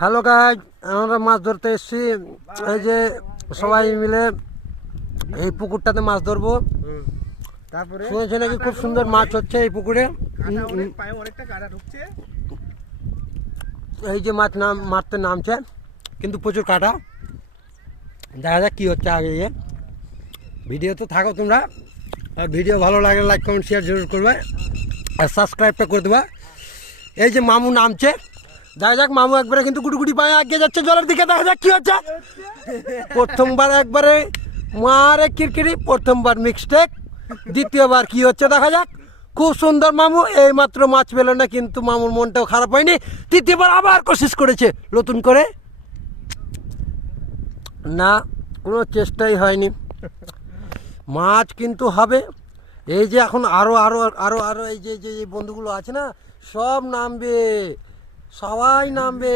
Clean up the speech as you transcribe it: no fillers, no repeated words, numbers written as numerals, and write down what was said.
Hello guys, আমরা মাছ ধরতে এসেছি। এই যে সবাই মিলে এই পুকুরটাতে মাছ ধরবো। তারপরে শুনেছি নাকি খুব সুন্দর মাছ হচ্ছে এই পুকুরে। এই যে মাছ মারতে নামছে, কিন্তু প্রচুর কাটা। দেখা যাক কী হচ্ছে আগে গিয়ে। ভিডিও তো থাকো তোমরা, আর ভিডিও ভালো লাগলে লাইক কমেন্ট শেয়ার জরুর করবে, আর সাবস্ক্রাইবটা করে দেবা। এই যে মামু নামছে, দেখা যাক। মামু একবারে কিন্তু গুটি পায়ে এগিয়ে যাচ্ছে জলের দিকে। দেখা যাক কি হচ্ছে। প্রথমবার একবারে মারে কিরকিরি, প্রথমবার মিক্সটেক, দ্বিতীয়বার কি হচ্ছে দেখা যাক। খুব সুন্দর মামু, এই মাত্র মাছ পেল না, কিন্তু মামুর মনটাও খারাপ হয়নি। তৃতীয়বার আবার কোশিশ করেছে নতুন করে, না কোনো চেষ্টাই হয়নি। মাছ কিন্তু হবে। এই যে এখন আরো আরো আরো আরো এই যে যে বন্ধুগুলো আছে না, সব নামবে, সবাই নামবে।